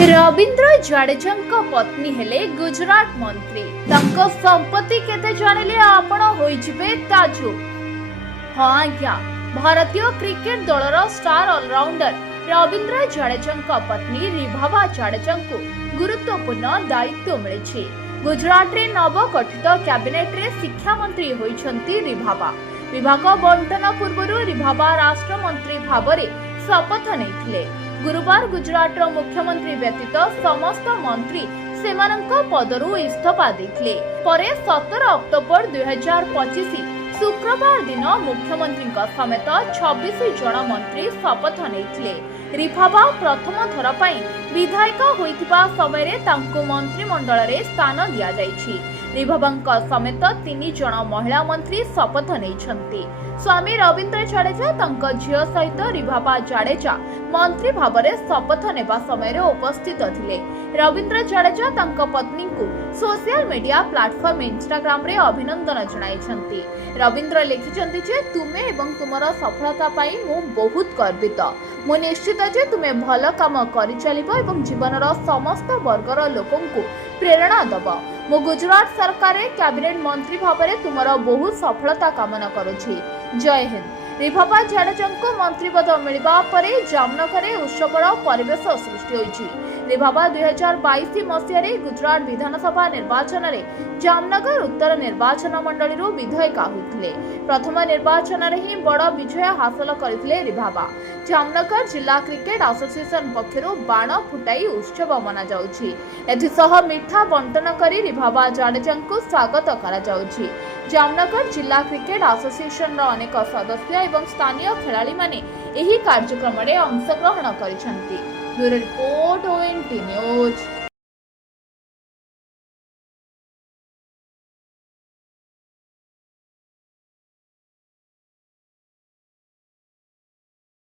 रविंद्र जाडेजाଙ୍କ पत्नी हेले गुजरात मंत्री। तांको संपत्ति केते जानिले आपण होइजिबे ताजुब। हाँ आज्ञा, भारतीय क्रिकेट दलर स्टार ऑलराउंडर रविंद्र जाडेजाଙ୍କ पत्नी रिभाबा जाडेजाଙ୍କୁ गुरुत्वपूर्ण दायित्व मिलिछि। गुजरात रे नवगठित कैबिनेट रे शिक्षा मंत्री होइछंती रिभाबा। विभाग बंटन पूर्व रिभाबा राष्ट्र मंत्री भावरे शपथ नेइथिले। गुरुवार गुजरात मुख्यमंत्री व्यतीत समस्त मंत्री सेमानंक पदरु इस्तीफा देथिले। परे 17 अक्टोबर 2025 शुक्रवार दिन मुख्यमंत्री समेत 26 जन मंत्री शपथ नेथिले। रिभाबा प्रथम थर पई विधायक होइतिबा समय तांको मंत्रिमंडल रे स्थान दिया जायछि। रिभाबांक समेत 3 जन महिला मंत्री शपथ नेइछंती। स्वामी रविंद्र जाडेजा तांक झियो सहित रिभाबा जाडेजा मंत्री भावरे शपथ नेबा समय उपस्थित थिले। रविंद्र जाडेजा तांक पत्नी को सोशल मीडिया प्लेटफॉर्म इंस्टाग्राम रे अभिनंदन जणाइछंती। रविंद्र लिखिछंती जे तुमे एवं तुमर सफलता पाई मु बहुत गर्वित। मु निश्चित जे तुमे भल काम करि चलिबो एवं जीवनर समस्त वर्गर लोकंकु प्रेरणा दबो। मु गुजरात सरकार कैबिनेट मंत्री भावरे तुमर बहुत सफलता कामना करूछि। जय हिंद। रिभाबा जाडेजाଙ୍କୁ मंत्रीपद मिलवा परे जामनगर उत्सवर परिवेश सृष्टि होइछि। रिभाबा 2022 मसीह गुजरात विधानसभा निर्वाचन रे जामनगर उत्तर निर्वाचन मंडली विधायिका होइथिले। प्रथम निर्वाचन रे ही बड़ विजय हासिल करथिले रिभाबा। जामनगर जिला क्रिकेट एसोसिएशन पक्षरु बाण फुटाई उत्सव मना जाउछि। एथिसह मिठा बंटन करी रिभाबा जाडेजाଙ୍କୁ स्वागत करा जाउछि। जामनगर जिला क्रिकेट एसोसिएशन अनेक सदस्य एवं स्थानीय खेलाड़ी माने एही कार्यक्रम रे अंशग्रहण करिसंती। Bureau report ONT news.